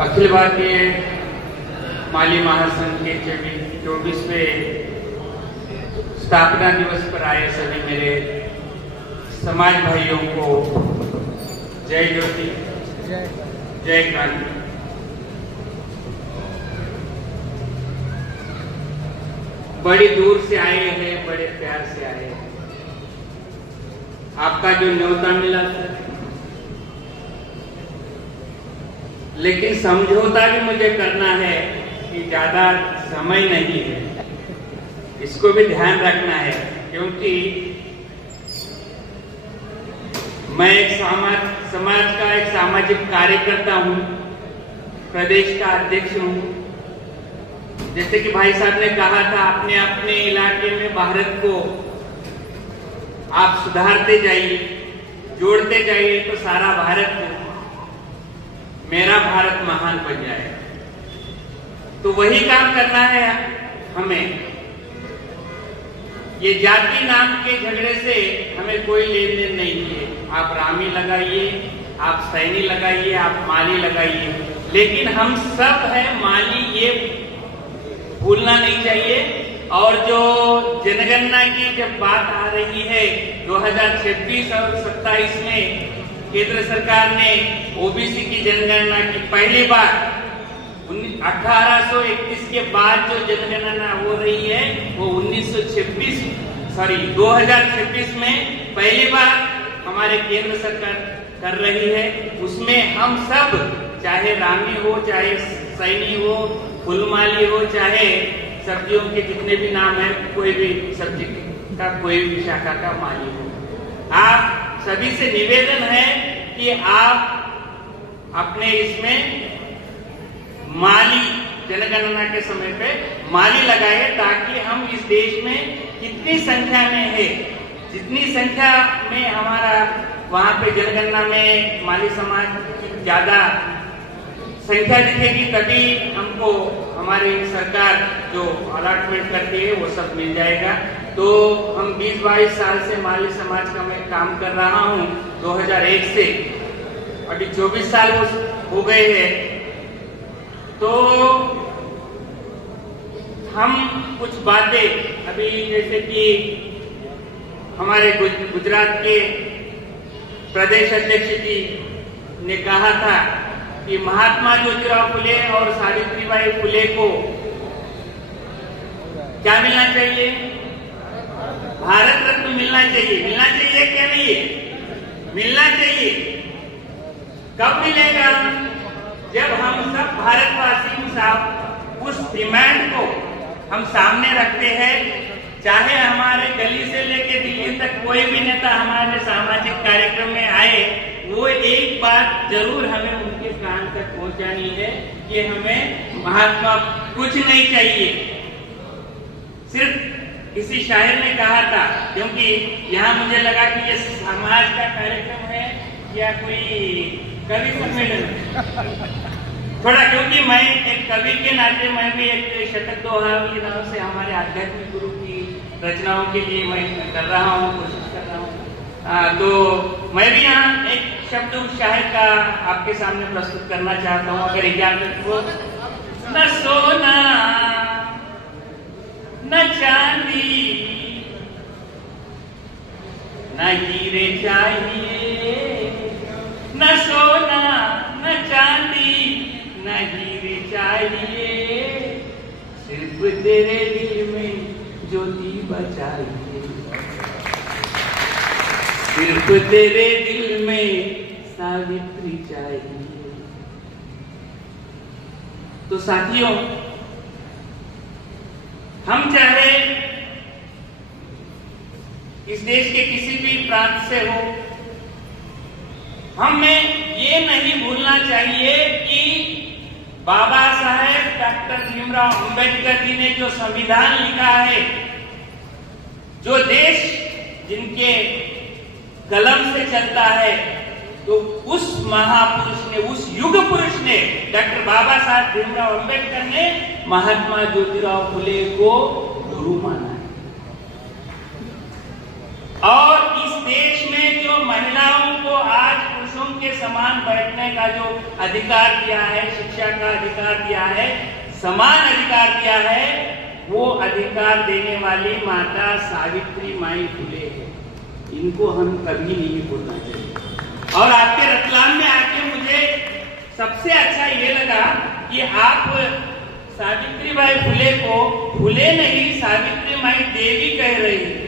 अखिल भारतीय माली महासंघ के 24वें स्थापना दिवस पर आए सभी मेरे समाज भाइयों को जय ज्योति, जय क्रांति। बड़ी दूर से आए हैं, बड़े प्यार से आए हैं। आपका जो न्योता मिला था, लेकिन समझौता भी मुझे करना है कि ज्यादा समय नहीं है, इसको भी ध्यान रखना है, क्योंकि मैं एक समाज का एक सामाजिक कार्यकर्ता हूं, प्रदेश का अध्यक्ष हूं। जैसे कि भाई साहब ने कहा था, अपने अपने इलाके में भारत को आप सुधारते जाइए, जोड़ते जाइए, तो सारा भारत मेरा भारत महान बन जाएगा। तो वही काम करना है हमें। ये जाति नाम के झगड़े से हमें कोई लेन देन नहीं है। आप रामी लगाइए, आप सैनी लगाइए, आप माली लगाइए, लेकिन हम सब है माली, ये भूलना नहीं चाहिए। और जो जनगणना की जब बात आ रही है 2026 और 27 में केंद्र सरकार ने ओबीसी की जनगणना की पहली बार 1831 के बाद जो जनगणना हो रही है वो 2026 में पहली बार हमारे केंद्र सरकार कर रही है। उसमें हम सब, चाहे रामी हो, चाहे सैनी हो, फुलमाली हो, चाहे सब्जियों के जितने भी नाम है, कोई भी सब्जी का कोई भी शाखा का माली हो, आप सभी से निवेदन है कि आप अपने इसमें माली जनगणना के समय पे माली लगाए, ताकि हम इस देश में कितनी संख्या में है, जितनी संख्या में हमारा वहां पे जनगणना में माली समाज की ज्यादा संख्या दिखेगी, तभी हमको हमारी सरकार जो अलॉटमेंट करती है वो सब मिल जाएगा। तो हम 20-22 साल से माली समाज का मैं काम कर रहा हूँ, 2001 से अभी 24 साल हो गए हैं। तो हम कुछ बातें अभी, जैसे कि हमारे गुजरात के प्रदेश अध्यक्ष जी ने कहा था कि महात्मा ज्योतिराव फुले और सावित्रीबाई फुले को क्या मिलना चाहिए? भारत रत्न मिलना चाहिए। मिलना चाहिए क्या? नहीं मिलना चाहिए। कब मिलेगा? जब हम सब भारतवासी उस डिमांड को हम सामने रखते हैं। चाहे हमारे गली से लेकर दिल्ली तक कोई भी नेता हमारे सामाजिक कार्यक्रम में आए, वो एक बात जरूर हमें उनके कान तक पहुंचानी है कि हमें महात्मा कुछ नहीं चाहिए। सिर्फ किसी शायर ने कहा था, क्योंकि यहाँ मुझे लगा कि ये समाज का कार्यक्रम है या कोई कवि सम्मेलन थोड़ा, क्योंकि मैं एक कवि के नाते मैं भी एक शतक दोहा के नाम से हमारे आध्यात्मिक गुरु की रचनाओं के लिए मैं कर रहा हूँ, कोशिश कर रहा हूँ। तो मैं भी यहाँ एक शब्द उस शायर का आपके सामने प्रस्तुत करना चाहता हूँ, अगर इजाजत हो। न सोना न चांदी न हीरे चाहिए, न सोना न चांदी न हीरे चाहिए, सिर्फ तेरे दिल में ज्योति बचाइए, सिर्फ तेरे दिल में सावित्री चाहिए। तो साथियों, हम चाहे इस देश के किसी भी प्रांत से हो, हमें ये नहीं भूलना चाहिए कि बाबा साहेब डॉक्टर भीमराव अंबेडकर जी ने जो संविधान लिखा है, जो देश जिनके कलम से चलता है, तो उस महापुरुष ने, उस युग पुरुष ने, डॉक्टर बाबा साहेब भीमराव अंबेडकर ने महात्मा ज्योतिराव फुले को गुरु माना है। और इस देश में जो महिलाओं को आज पुरुषों के समान बैठने का जो अधिकार दिया है, शिक्षा का अधिकार दिया है, समान अधिकार दिया है, वो अधिकार देने वाली माता सावित्री माई फुले है। इनको हम कभी नहीं भूलना चाहिए। और आपके रतलाम में आके मुझे सबसे अच्छा ये लगा कि आप सावित्रीबाई फुले को फुले नहीं, सावित्री माई देवी कह रही है।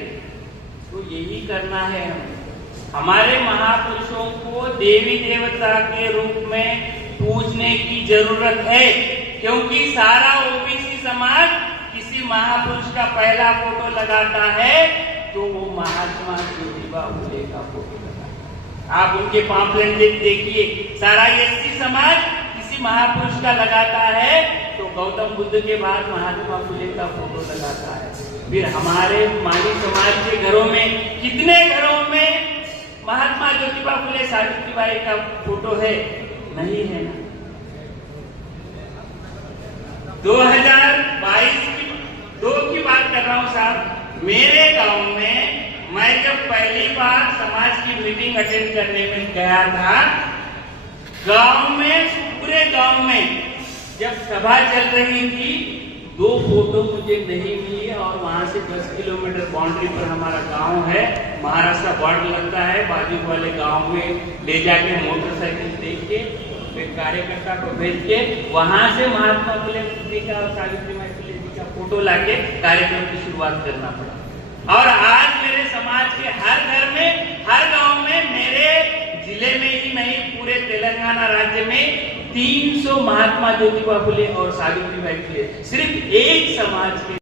तो यही करना है हमारे महापुरुषों को देवी देवता के रूप में पूजने की जरूरत है, क्योंकि सारा ओबीसी समाज किसी महापुरुष का पहला फोटो लगाता है तो वो महात्मा ज्योतिबा फुले का फोटो लगाता है। आप उनके पॉम्पलेट देखिए, सारा एससी समाज किसी महापुरुष का लगाता है तो गौतम बुद्ध के बाद महात्मा फुले का फोटो लगाता है। फिर हमारे माली समाज के घरों में कितने घरों में महात्मा ज्योतिबा फुले सावित्रीबाई का फोटो है? नहीं है ना। 2022 की बात कर रहा हूं साहब। मेरे गांव में मैं जब पहली बार समाज की मीटिंग अटेंड करने में गया था, गांव में, पूरे गांव में जब सभा चल रही थी, 2 फोटो मुझे नहीं मिले। और वहां से 10 किलोमीटर बाउंड्री पर हमारा गांव है, महाराष्ट्र बॉर्डर लगता है। बाजू वाले गांव में ले जाके मोटरसाइकिल देख के फिर कार्यकर्ता को भेज के वहां से महात्मा फुले जी का और सावित्रीबाई फुले जी का फोटो लाके कार्यक्रम की शुरुआत करना पड़ा। और आज मेरे समाज के हर घर में, हर गांव में, मेरे जिले में ही नहीं पूरे तेलंगाना राज्य में 300 महात्मा ज्योतिबा फुले और सावित्रीबाई फुले सिर्फ एक समाज के